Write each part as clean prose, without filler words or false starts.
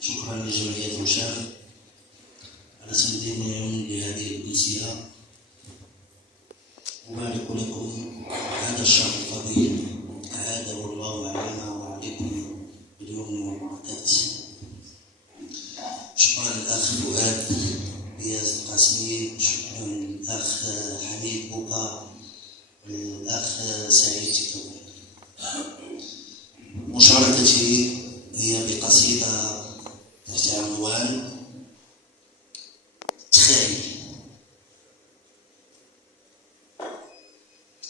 شكرا لجمعية وشام على تنظيم لهذه الأمسية. أبارك لكم هذا الشهر الفضيل أعاده الله علينا وعليكم باليمن والبركات. شكرا للأخ فؤاد بياز القاسمي، شكرا للأخ حميد بوكا والأخ سعيد تكوي. مشاركتي هي بقصيدة تحت عنوان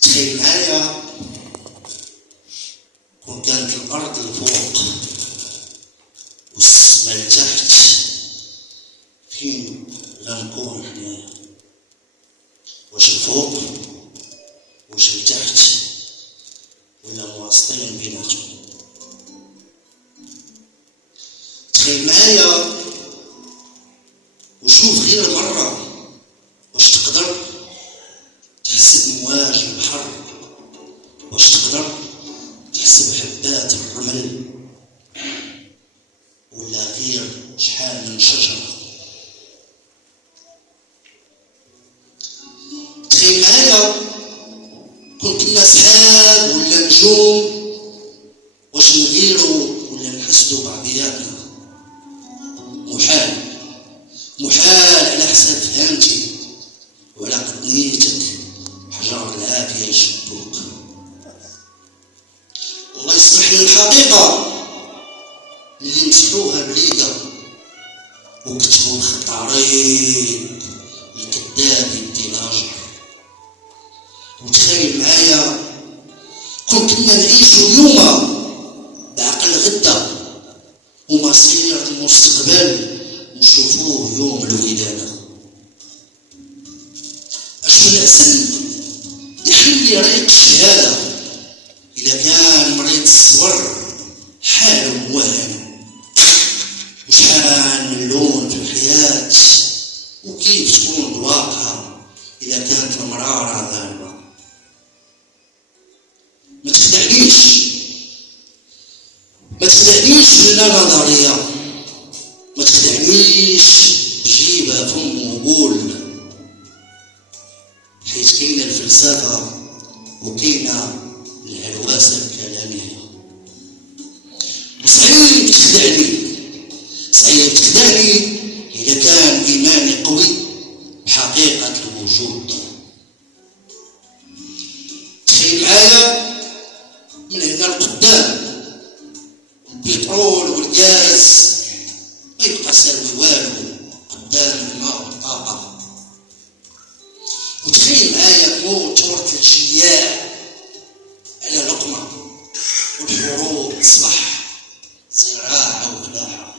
تخيل معايا كون كانت الأرض لفوق والسما لتحت، فين غنكون حنايا؟ واش الفوق واش لتحت ولا مواصلين بيناتهم؟ تخيل معايا وشوف غير مرة واش تقدر تحس بمواج البحر، واش تقدر تحس بحبات الرمل، ولا غير شحال من شجرة. تخيل معايا كون كنا سحاب ولا نجوم، واش نغيرو ولا نحسدو بعضياتنا؟ محال على حساب فهمتي وعلى قد نيتك حجر العافية يشدوك. الله يسمح لي الحقيقة اللي مسحوها بليدة وكتبوا خط عريض الكذاب يدي لاجر. وتخيل معايا كون كنا نعيشو اليوم بعقل غدا ومصير المستقبل نشوفوه يوم الولادة. اش من عسل يحلي ريق الشهادة إذا كان مريض الصبر حاله موهن، وشحال من لون في الحياة وكيف تكون الواقعة إذا كانت المرارة غالبة. ما تخدعنيش بلا نظرية، ما تخدعنيش بجيبها فم وقول، حيث كاينة الفلسفة وكاينة الهلوسة الكلامية. وصعيب تخدعني إذا كان إيماني قوي بحقيقة الوجود. تخيل معايا من هنا لقدام البترول والغاز ما يبقى ساوي والو قدام الماء والطاقة. وتخيل معايا موت ورث الجياع على لقمة، والحروب تصبح زراعة وفلاحة.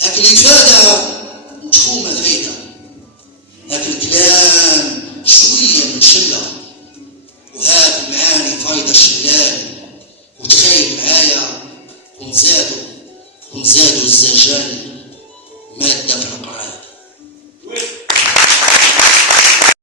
هاك الإفادة متفهومة فايدة، هاك الكلام شوية من شلة، وهاك المعاني فايدة شلال. وتخيل معايا كون زادوا الزجاج